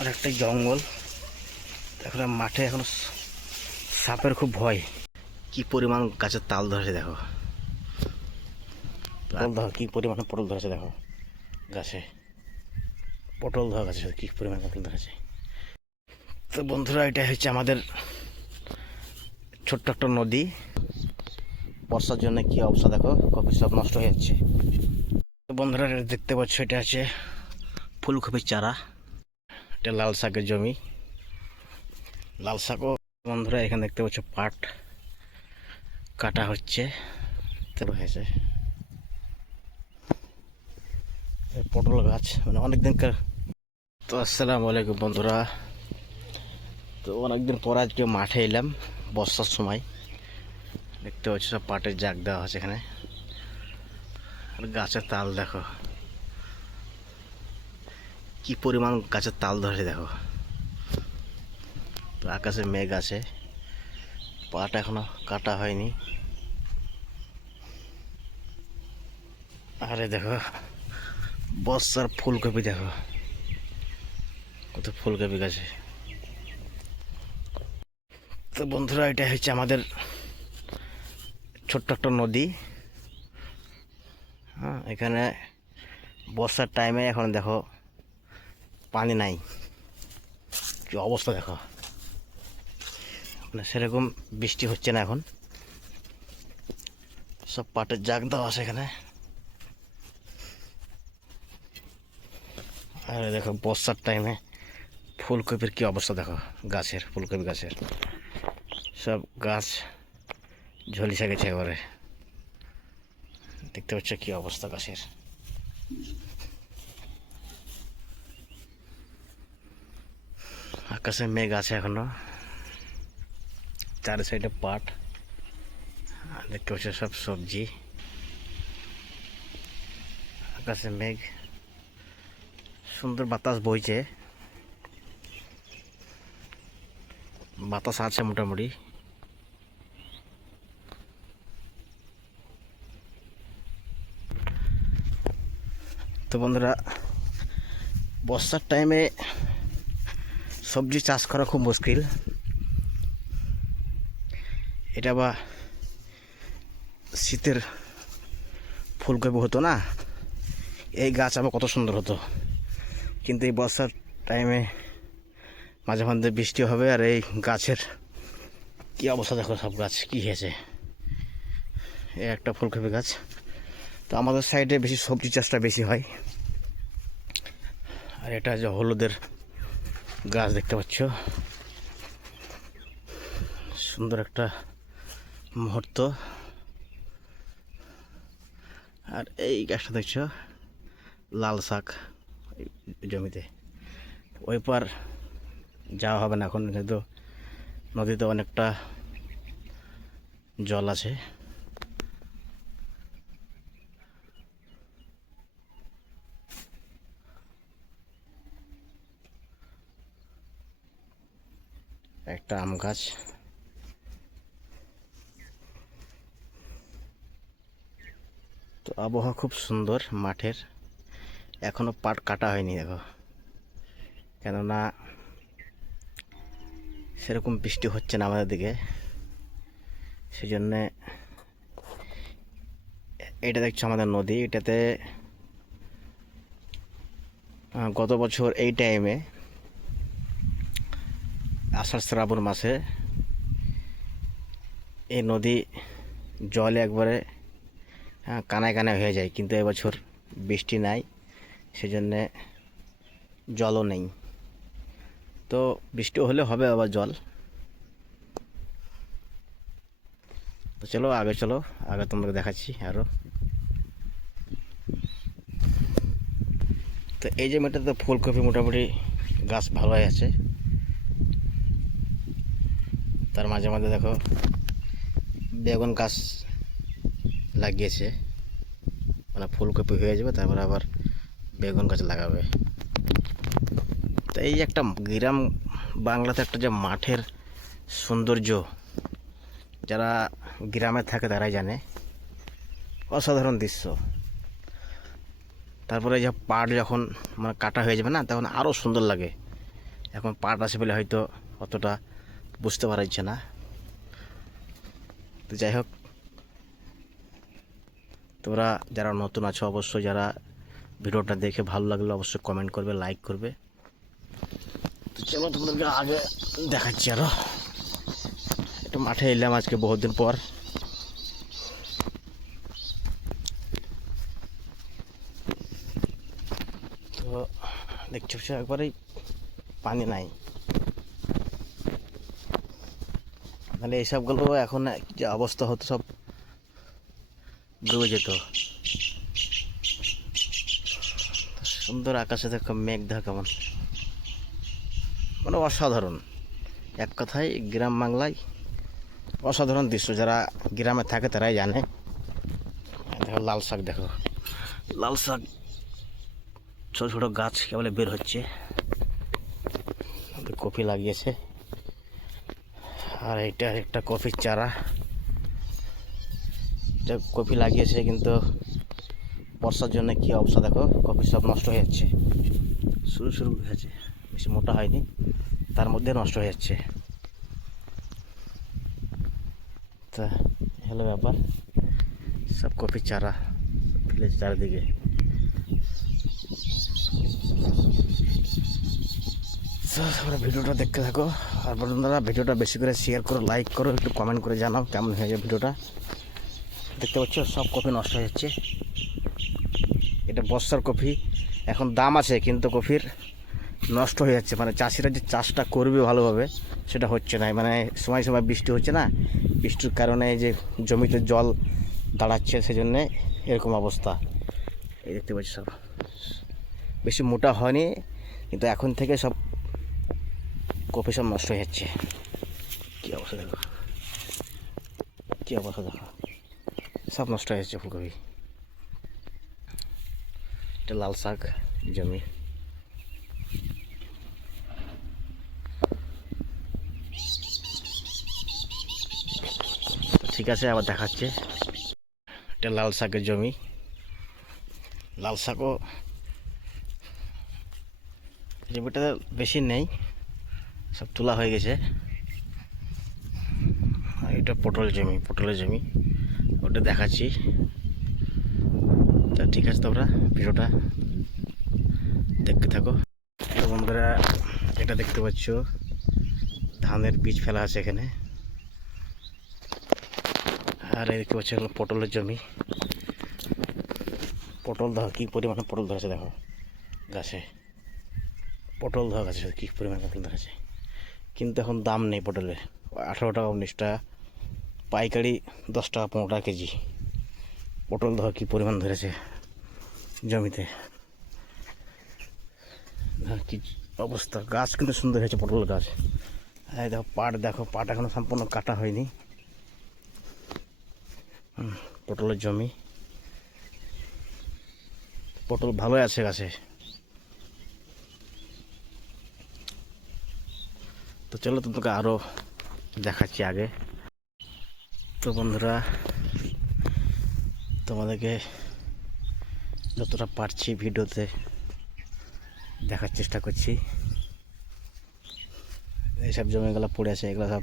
অনেকটাই জঙ্গল। এখন মাঠে এখন সাপের খুব ভয়। কি পরিমাণ গাছের তাল ধরেছে দেখো, ধর কি পরিমাণে পটল ধরেছে দেখো গাছে, পটল ধরা গাছে কি পরিমাণ পটল ধরেছে। তো বন্ধুরা, এটা হচ্ছে আমাদের ছোট্ট একটা নদী। বর্ষার জন্য কি অবস্থা দেখো, কপি সব নষ্ট হয়ে যাচ্ছে। তো বন্ধুরা, দেখতে পাচ্ছ এটা হচ্ছে ফুলকপির চারা। এটা লাল শাকের জমি, লাল শাকও। বন্ধুরা, এখানে দেখতে পাচ্ছ পাট কাটা হচ্ছে, হয়েছে পটল গাছ, মানে অনেক দিনকার। তো আসসালামু আলাইকুম বন্ধুরা। তো অনেকদিন পর আজকে মাঠে এলাম বর্ষার সময়। দেখতে পাচ্ছি সব পাটের জাগ দেওয়া আছে এখানে, আর গাছের তাল দেখো কি পরিমাণ গাছের তাল ধরেছে দেখো। তো আকাশে মেঘ আছে, পাট এখনো কাটা হয়নি। আরে দেখো বর্ষার ফুলকপি দেখো, কত ফুলকপি গাছে। তো বন্ধুরা, এটা হচ্ছে আমাদের ছোট্ট একটা নদী। হ্যাঁ, এখানে বর্ষার টাইমে এখন দেখো পানি নাই, কি অবস্থা দেখো, মানে সেরকম বৃষ্টি হচ্ছে না এখন। সব পাটের জাগ দেওয়া আছে এখানে। আর দেখো বর্ষার টাইমে ফুলকপির কি অবস্থা দেখো, গাছের ফুলকপি গাছের সব গাছ ঝলসে গেছে এবারে। দেখতে পাচ্ছ কি অবস্থা গাছের। আকাশে মেঘ আছে এখনো, চার সাইডে পাট, দেখতে পাচ্ছ সব সবজি। আকাশে মেঘ, সুন্দর বাতাস বইছে, বাতাস আছে মোটামুটি। তো বন্ধুরা, বর্ষার টাইমে সবজি চাষ করা খুব মুশকিল। এটা বা শীতের ফুলকপি হতো না, এই গাছ আবার কত সুন্দর হতো। কিন্তু এই বর্ষার টাইমে মাঝে মাঝে বৃষ্টি হবে, আর এই গাছের কি অবস্থা দেখো, সব গাছ কি হয়েছে। এই একটা ফুলকপি গাছ। তো আমাদের সাইডে বেশি সবজি চাষটা বেশি হয়। আর এটা যে হলুদের গাছ দেখতে পাচ্ছ, সুন্দর একটা মুহূর্ত। আর এই গাছটা দেখছো, লাল শাক জমিতে। ওই পার যাওয়া হবে না এখন, যেহেতু নদীতে অনেকটা জল আছে। একটা আম গাছ। তো আবহাওয়া খুব সুন্দর মাঠের, এখনো পাট কাটা হয়নি দেখো, কেননা সেরকম বৃষ্টি হচ্ছে না আমাদের দিকে। সেই জন্যে এটা দেখছো আমাদের নদী, এটাতে গত বছর এই টাইমে আষাঢ় শ্রাবণ মাসে এই নদী জলে একবারে কানায় কানায় হয়ে যায়, কিন্তু এবছর বৃষ্টি নাই, সেজন্যে জলও নেই। তো বৃষ্টি হলে হবে আবার জল। তো চলো আগে, চলো আগে তোমাকে দেখাচ্ছি আরও। তো এই জমিটাতে ফুলকপি মোটামুটি গাছ ভালোই আছে। তার মাঝে মাঝে দেখো বেগুন গাছ লাগিয়েছে, মানে ফুলকপি হয়ে যাবে তারপরে আবার বেগুন গাছ লাগাবে। তো এই একটা গ্রাম বাংলাতে একটা যে মাঠের সৌন্দর্য, যারা গ্রামে থাকে তারাই জানে, অসাধারণ দৃশ্য। তারপরে যে পাট যখন মানে কাটা হয়ে যাবে না, তখন আরও সুন্দর লাগে এখন পাট আছে বলে হয়তো অতটা বুঝতে পারছে না। তো যাই হোক, তোমরা যারা নতুন আছো অবশ্যই, যারা ভিডিওটা দেখে ভালো লাগলে অবশ্যই কমেন্ট করবে, লাইক করবে। তো চলো তোমাদেরকে আগে দেখাচ্ছি। আরও একটু মাঠে এলাম আজকে বহুদিন পর। তো দেখছো একবারেই পানি নাই, মানে এইসবগুলো এখন যে অবস্থা হতো সব ডুবে যেত। সুন্দর আকাশে দেখো, মেঘ দেখো কেমন, মানে অসাধারণ। এক কথায় গ্রাম বাংলায় অসাধারণ দৃশ্য, যারা গ্রামে থাকে তারাই জানে। দেখো লাল শাক, দেখো লাল শাক, ছোটো ছোটো গাছ কেবল বের হচ্ছে। কফি লাগিয়েছে, আর এটা একটা কফির চারা। এটা কফি লাগিয়েছে, কিন্তু বর্ষার জন্য কী অবস্থা দেখো, কফি সব নষ্ট হয়ে যাচ্ছে। শুরু শুরু হয়েছে, বেশি মোটা হয়নি, তার মধ্যে নষ্ট হয়ে যাচ্ছে। তা হলো ব্যাপার, সব কফির চারা ফেলেছে চারিদিকে। তোমরা ভিডিওটা দেখতে থাকো, আর বন্ধুরা ভিডিওটা বেশি করে শেয়ার করো, লাইক করো, একটু কমেন্ট করে জানাও কেমন হয়েছে ভিডিওটা। দেখতে পাচ্ছ সব কফি নষ্ট হয়ে যাচ্ছে। এটা বর্ষার কফি, এখন দাম আছে, কিন্তু কফির নষ্ট হয়ে যাচ্ছে। মানে চাষিরা যে চাষটা করবে ভালোভাবে সেটা হচ্ছে না, মানে সময় সময় বৃষ্টি হচ্ছে না, বৃষ্টির কারণে যে জমিতে জল দাঁড়াচ্ছে, সেজন্যে এরকম অবস্থা। এই দেখতে পাচ্ছি সব বেশি মোটা হয়নি, কিন্তু এখন থেকে সব কফি সব নষ্ট হয়ে যাচ্ছে। কী অবস্থা দেখো, কী অবস্থা দেখো, সব নষ্ট হয়ে যাচ্ছে ফুলকপি। এটা লাল শাক জমি। ঠিক আছে, আবার দেখাচ্ছে। এটা লাল শাকের জমি, লাল শাকও জমিটা বেশি নেই, সব তোলা হয়ে গেছে। এটা পটল জমি, পটলের জমি, ওটা দেখাচ্ছি। তা ঠিক আছে, তোমরা ভিডিওটা দেখতে থাকো। তো বন্ধুরা এটা দেখতে পাচ্ছ, ধানের বীজ ফেলা আছে এখানে। আর এই দেখতে পাচ্ছ এগুলো পটলের জমি। পটল দেখো কী পরিমাণে পটল ধরেছে, দেখো গাছে পটল ধরা গাছে কী পরিমাণে পটল ধরেছে। কিন্তু এখন দাম নেই পটলের, 18 টাকা 19 টাকা পাইকারি, 10 টাকা 15 টাকা কেজি। পটল ধর কী পরিমাণ ধরেছে জমিতে, কী অবস্থা। গাছ কিন্তু সুন্দর হয়েছে পটল গাছ। এই দেখো পাট, দেখো পাট এখনো সম্পূর্ণ কাটা হয়নি। পটলের জমি, পটল ভালোই আছে গাছে। তো চলো তোমাকে আরও দেখাচ্ছি আগে। তো বন্ধুরা তোমাদেরকে যতটা পারছি ভিডিওতে দেখার চেষ্টা করছি। এইসব জমিগুলো পড়ে আছে, এগুলো সব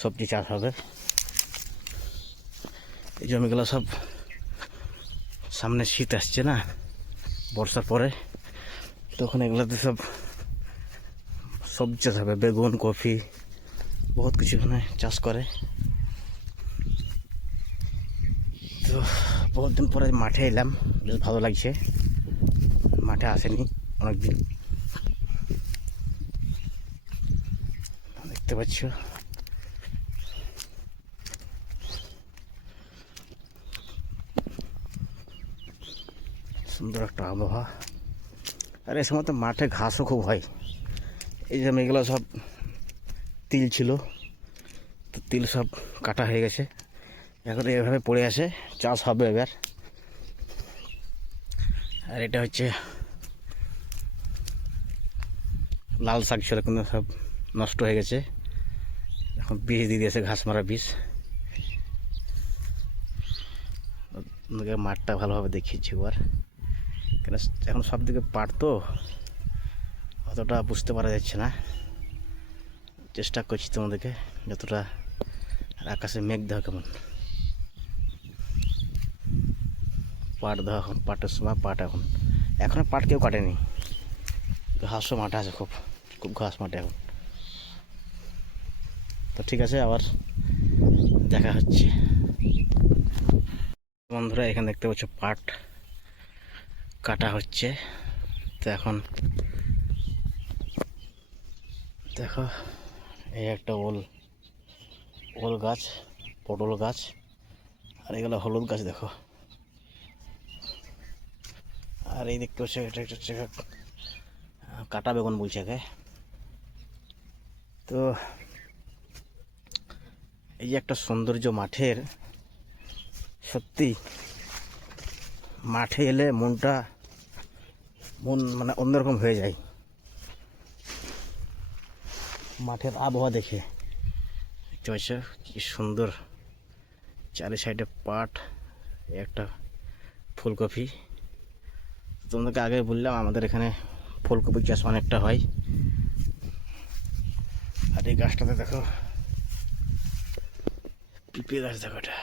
সবজি চাষ হবে। এই জমিগুলো সব সামনে শীত আসছে না, বর্ষার পরে, তখন এগুলোতে সব সবজি চাষ হবে, বেগুন, কফি, বহুত কিছু এখানে চাষ করে। তো বহুত দিন পরে মাঠে এলাম, বেশ ভালো লাগছে। মাঠে আসেনি অনেকদিন। দেখতে পাচ্ছ সুন্দর একটা আবহাওয়া। আর এই সময় তো মাঠে ঘাসও খুব হয়। এই যে এগুলো সব তিল ছিল, তো তিল সব কাটা হয়ে গেছে, এখন এভাবে পড়ে আছে, চাষ হবে এবার। আর এটা হচ্ছে লাল শাক ছিল, কিন্তু সব নষ্ট হয়ে গেছে, এখন বিষ দিয়ে দিয়েছে, ঘাস মারা বিষ। মাঠটা ভালোভাবে দেখিয়েছি এবার, কেন এখন সব দিকে পাট, তো অতটা বুঝতে পারা যাচ্ছে না, চেষ্টা করছি তোমাদেরকে যতটা। আকাশে মেঘ দেওয়া কেমন, পাট দেওয়া, এখন পাটের সময় পাট, এখনও পাট কেউ কাটেনি, ঘাসও মাঠে আছে, খুব খুব ঘাস মাঠে এখন। তো ঠিক আছে, আবার দেখা হচ্ছে বন্ধুরা। এখানে দেখতে পাচ্ছ পাট কাটা হচ্ছে। তো এখন দেখো, এই একটা ওল গাছ, পটল গাছ, আর এগুলো হলুদ গাছ দেখো। আর এই দেখতে পাচ্ছ এটা হচ্ছে কাটা বেগুন বলছে একে। তো এই যে একটা সৌন্দর্য মাঠের, সত্যি মাঠে এলে মন মানে অন্যরকম হয়ে যায়। মাঠের আবহাওয়া দেখে দেখতে পাচ্ছ কি সুন্দর, চারি সাইডে পাট, একটা ফুলকপি। তোমাদেরকে আগে বললাম আমাদের এখানে ফুলকপি চাষ অনেকটা হয়। আর এই গাছটাতে দেখো পিঁপে গাছ, দেখো এটা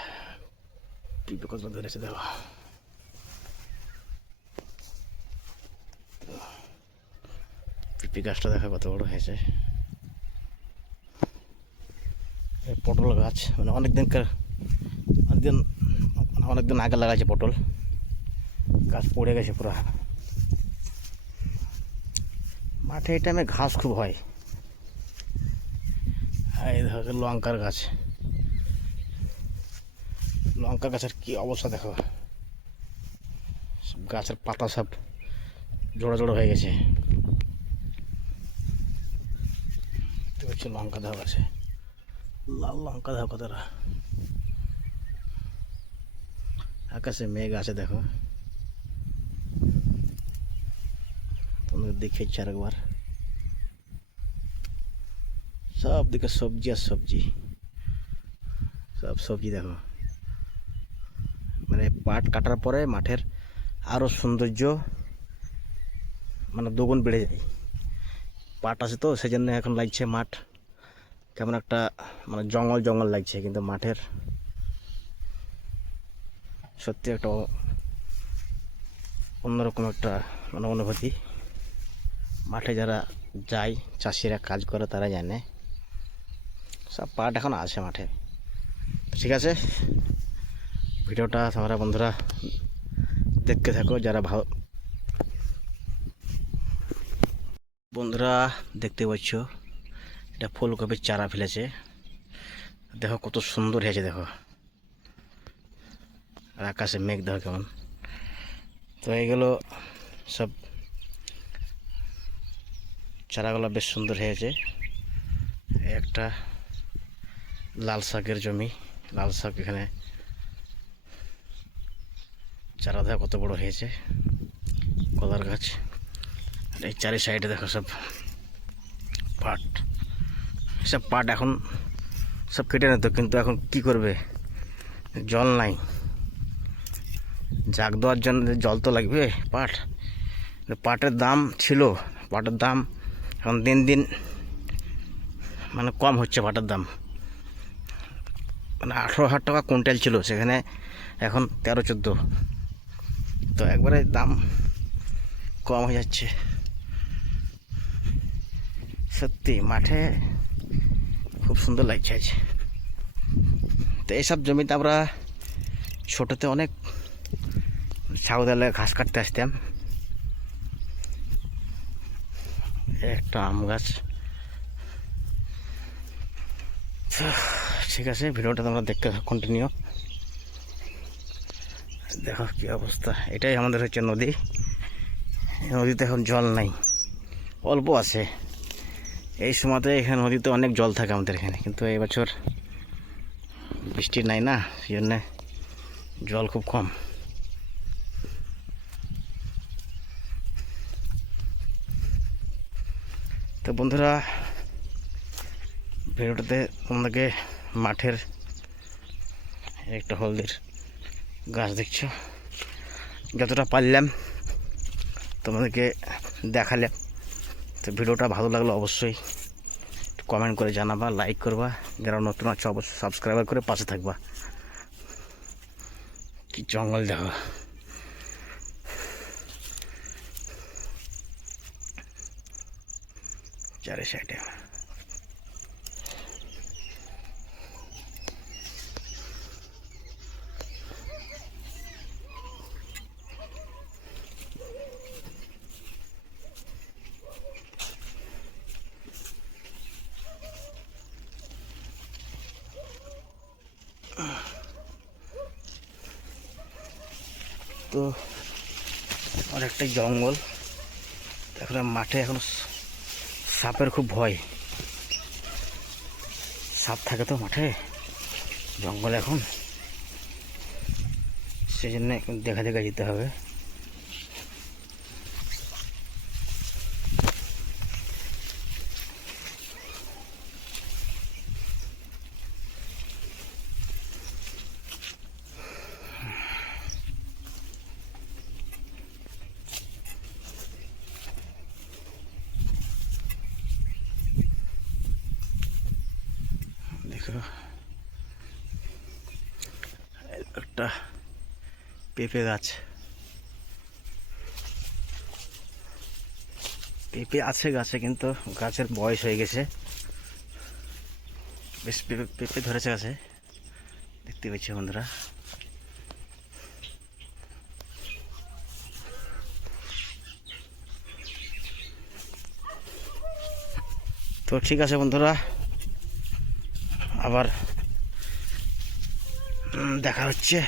পিঁপে কত ধরেছে দেখো। পিঁপে গাছটা দেখো কত বড় হয়েছে। পটল গাছ মানে অনেকদিন আগে লাগাইছে পটল গাছ, পড়ে গেছে পুরো মাঠে। এই টাইমে ঘাস খুব হয়। এই দেখো লঙ্কার গাছ, লঙ্কা গাছের কি অবস্থা দেখো, সব গাছের পাতা সব জোড়া জোড়া হয়ে গেছে। হচ্ছে লঙ্কা দেওয়া গাছে, লাল লঙ্কা দেওয়া কতটা। আকাশে মেঘ আছে দেখো, তোমাদের দেখেছি আরেকবার। সব দিকে সবজি আর সবজি, সব সবজি দেখো। মানে পাট কাটার পরে মাঠের আরও সৌন্দর্য মানে দুগুণ বেড়ে যায়। পাট আছে তো সেই জন্য এখন লাগছে মাঠ কেমন একটা মানে জঙ্গল জঙ্গল লাগছে, কিন্তু মাঠের সত্যি একটা অন্যরকম একটা মানে অনুভূতি। মাঠে যারা যায়, চাষিরা কাজ করে, তারা জানে সব পাট এখন আছে মাঠে। ঠিক আছে, ভিডিওটা তোমরা বন্ধুরা দেখতে থাকো, যারা ভালো বন্ধুরা দেখতে পাচ্ছ এটা ফুলকপির চারা ফেলেছে, দেখো কত সুন্দর হয়েছে দেখো। আর আকাশে মেঘ দেখো কেমন। তো এইগুলো সব চারাগুলো বেশ সুন্দর হয়েছে। একটা লাল শাকের জমি, লাল শাক এখানে চারা দেখো কত বড় হয়েছে। কলার গাছ, এই চারি সাইডে দেখো সব পাট, সব পাট এখন সব কেটে নিত, কিন্তু এখন কি করবে, জল নাই, জাগ দেওয়ার জন্য জল তো লাগবে। পাটের দাম ছিল, পাটের দাম এখন দিন দিন মানে কম হচ্ছে। পাটের দাম মানে 18,000 টাকা কুইন্টাল ছিল, সেখানে এখন 13-14। তো একবারে দাম কম হয়ে যাচ্ছে। সত্যি মাঠে খুব সুন্দর লাগছে আজ। তো এইসব জমিতে আমরা ছোটোতে অনেক ছাগলে ঘাস কাটতে আসতাম। একটা আম গাছ। ঠিক আছে, ভিডিওটা তোমরা দেখতে কন্টিনিউ। দেখো কি অবস্থা, এটাই আমাদের হচ্ছে নদী। নদীতে এখন জল নাই, অল্প আছে। এই সময়তে এখানে নদীতে অনেক জল থাকে আমাদের এখানে, কিন্তু এই বছর বৃষ্টি নাই না, সেই জন্যে জল খুব কম। তো বন্ধুরা ভিডিওটাতে তোমাদেরকে মাঠের একটা হলদির গাছ দেখছো, যতটা পারলাম তোমাদেরকে দেখালাম। তো ভিডিওটা ভালো লাগলো অবশ্যই কমেন্ট করে জানাবা, লাইক করবা, যারা নতুন আছে অবশ্যই সাবস্ক্রাইবার করে পাশে থাকবা। কি জঙ্গল দেখো, চারি সাইডে। তো অনেকটাই জঙ্গল এখন, মাঠে এখন সাপের খুব ভয়, সাপ থাকে তো মাঠে জঙ্গলে এখন, সেই জন্য দেখা দেখা যেতে হবে। দেখো একটা পেঁপে গাছ, পেঁপে আছে গাছে কিন্তু গাছের বয়স হয়ে গেছে, বেশ পেঁপে ধরেছে গাছে, দেখতে পাচ্ছি বন্ধুরা। তো ঠিক আছে বন্ধুরা, আবার দেখা হচ্ছে।